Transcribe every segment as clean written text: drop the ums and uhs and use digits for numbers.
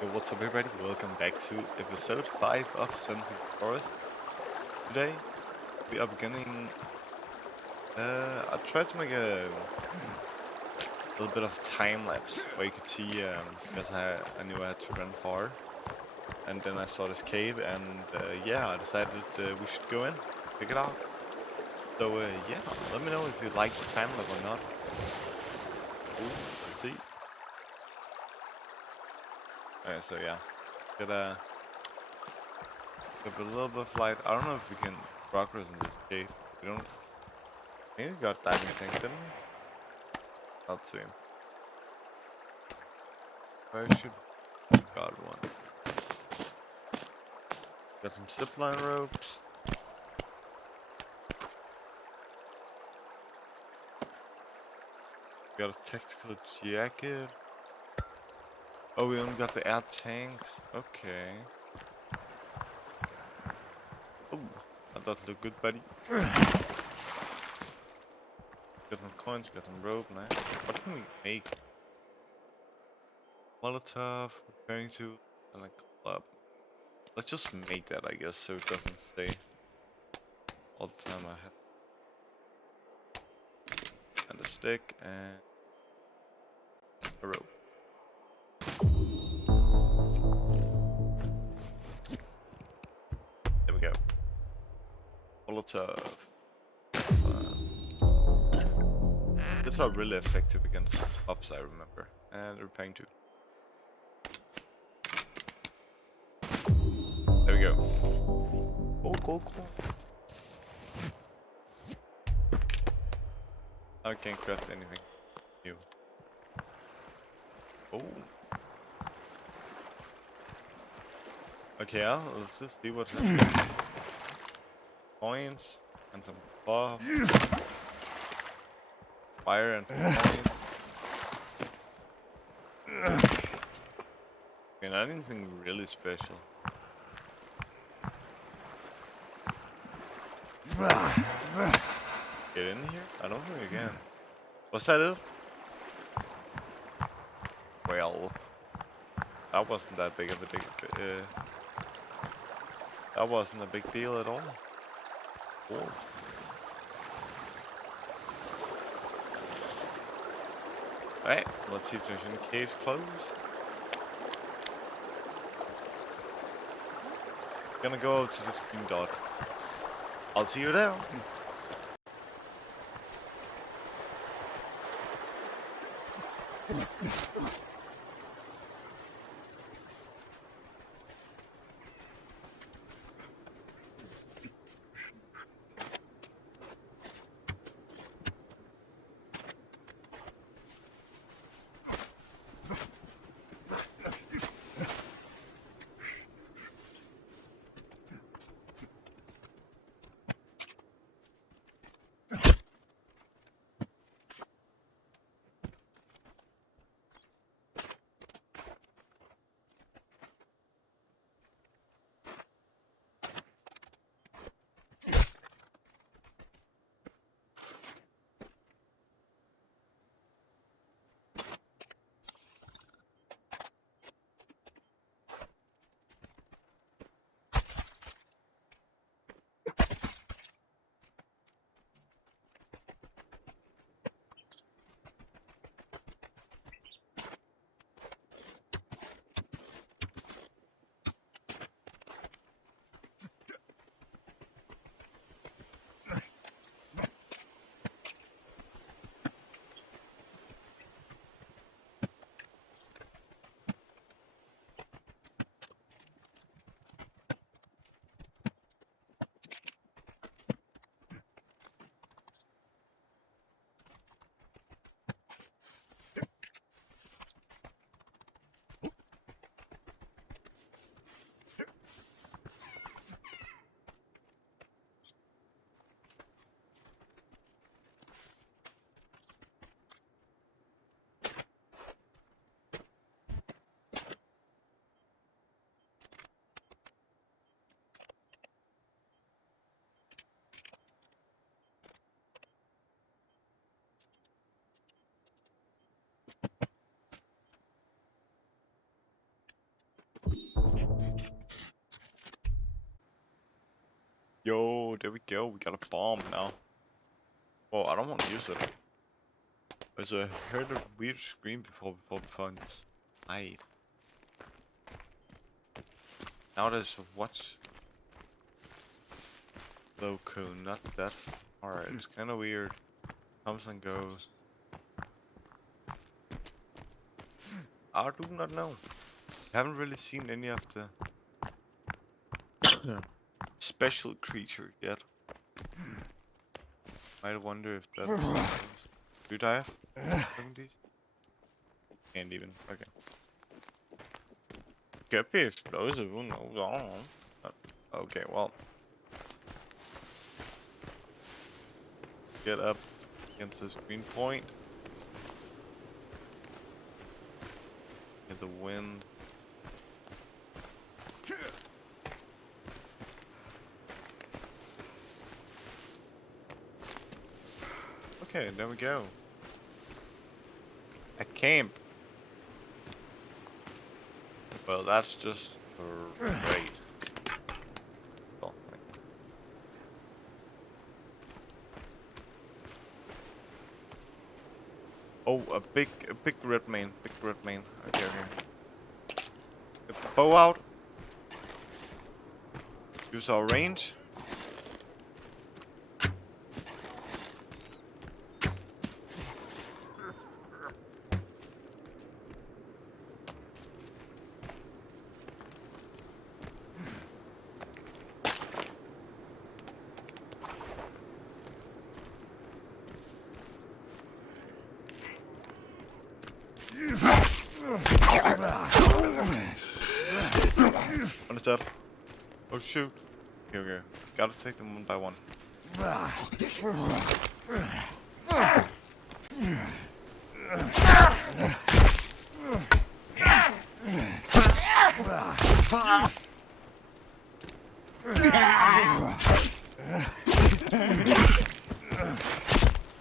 Yo, what's up everybody? Welcome back to episode 5 of Sun Forest. Today we are beginning... I tried to make a little bit of time lapse where you could see, because I knew I had to run far. And then I saw this cave and yeah, I decided we should go in, check it out. So yeah, let me know if you like the time lapse or not. Ooh, let's see. Okay, so yeah, get a little bit of light. I don't know if we can progress in this cave. We don't. Maybe we got diving tank, didn't we? Not to him. I should got one. Got some zipline ropes. Got a tactical jacket. Oh, we only got the air tanks. Okay. Oh, that looked good, buddy. Got some coins, got some rope, nice. What can we make? Molotov, repairing tool, and a club. Let's just make that, I guess, so it doesn't stay all the time I had. And a stick, and a rope. There we go. Molotov. These are really effective against mobs, I remember. And repairing tool. There we go. Cool. I can't craft anything new. Oh. Okay, yeah, let's just see what happens. Coins and some cloth. Fire and coins. Okay, not anything really special. Get in here? I don't think I can. Was that it? Well, that wasn't that big of a that wasn't a big deal at all. Cool. Alright, let's see if there's any caves closed. Gonna go to this green dot. I'll see you there. Yo, there we go. We got a bomb now. Oh, I don't want to use it. As I heard a weird scream before we found this light. Now there's a watch loco, not that Alright, it's kinda weird. Comes and goes. I do not know. Haven't really seen any of the special creatures yet. Might wonder if that is something. Do you dive? Having these? Can't even. Okay. Could be explosive, who knows? I don't know. Okay, well. Get up against this green point. Get the wind. Okay, there we go. A camp. Well, that's just great. Oh, oh, a big red man. Big red man. Okay, okay. Get the bow out. Use our range. Understood. Oh shoot. Okay, okay. Gotta take them one by one.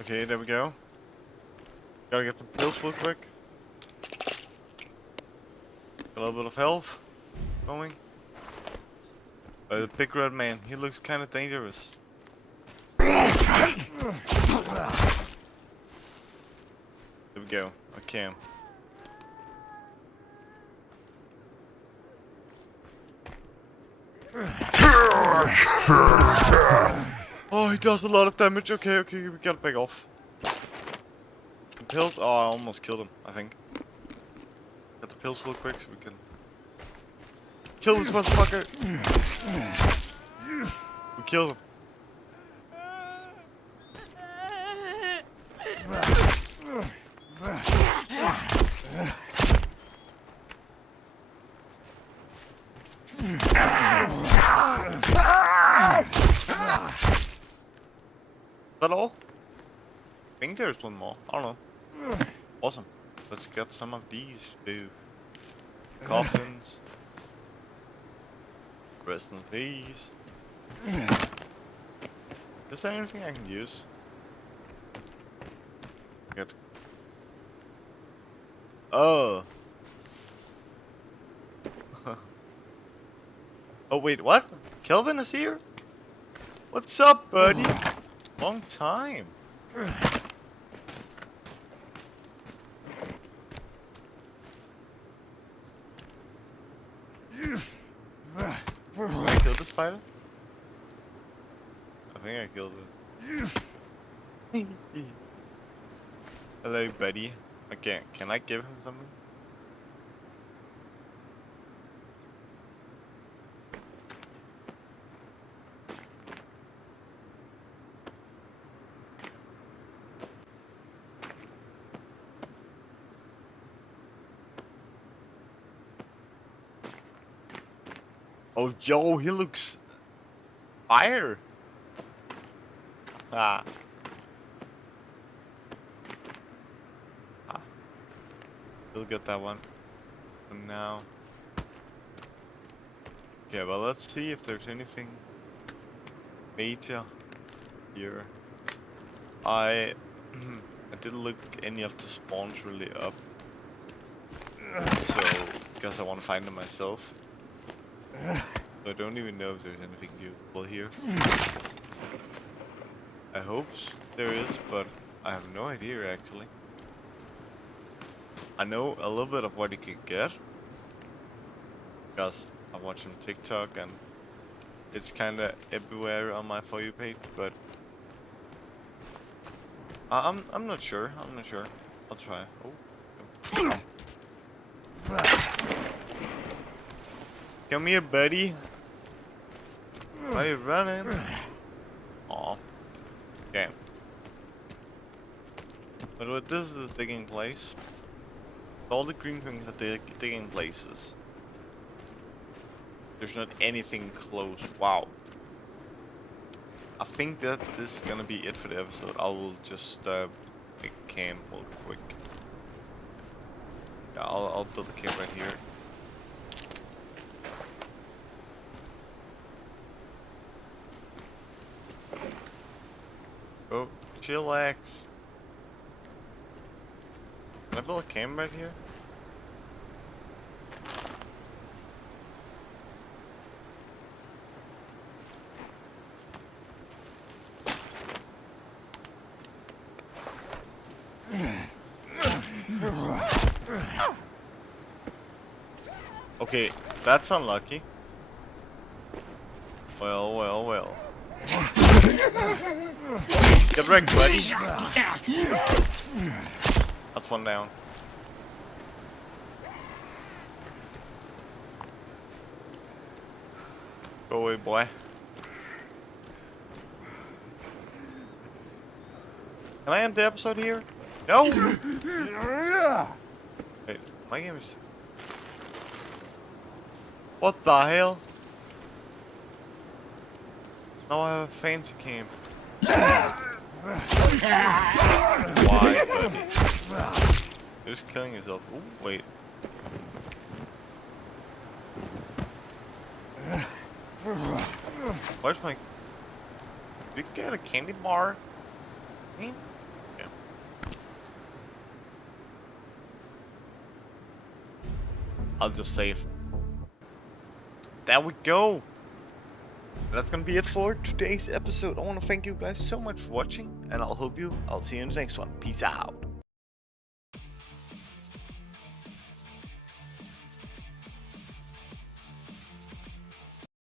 Okay, there we go. Gotta get some pills real quick. A little bit of health going. The big red man, he looks kind of dangerous. There we go. Okay. Oh, he does a lot of damage. Okay, okay, we gotta back off. The pills. Oh, I almost killed him, I think. Get the pills real quick so we can kill this motherfucker. We killed him. Is that all? I think there's one more. I don't know. Awesome. Let's get some of these. Boo. Coffins. Rest in peace. Is there anything I can use? Good. Oh. Oh wait, what? Kelvin is here? What's up, buddy? Long time. Did I kill the spider? I think I killed it. Hello, buddy. Okay, can I give him something? Oh, yo, he looks fire. Ah. Ah. We'll get that one for now. Okay, well, let's see if there's anything major here. I didn't look any of the spawns really up, so because I want to find them myself. So I don't even know if there's anything useful here. I hope there is, but I have no idea actually. I know a little bit of what you can get, because I'm watching TikTok and it's kinda everywhere on my For You page, but I'm not sure. I'm not sure. I'll try. Oh. Come here, buddy. Why are you running? Aw. Okay. But what this is digging place. All the green things are digging places. There's not anything close. Wow. I think that this is gonna be it for the episode. I will just make camp real quick. Yeah, I'll build a camp right here. Oh, chillax. Can I build a camp right here? Okay, that's unlucky. Well, well, well. Get wrecked, buddy. That's one down. Go away, boy. Can I end the episode here? No! Wait, my game is... What the hell? Now I have a fancy camp. Why, buddy? You're just killing yourself. Ooh, wait. Where's my... Did you get a candy bar? Hmm? Yeah. I'll just save. There we go! That's gonna be it for today's episode. I want to thank you guys so much for watching, and I'll see you in the next one. Peace out.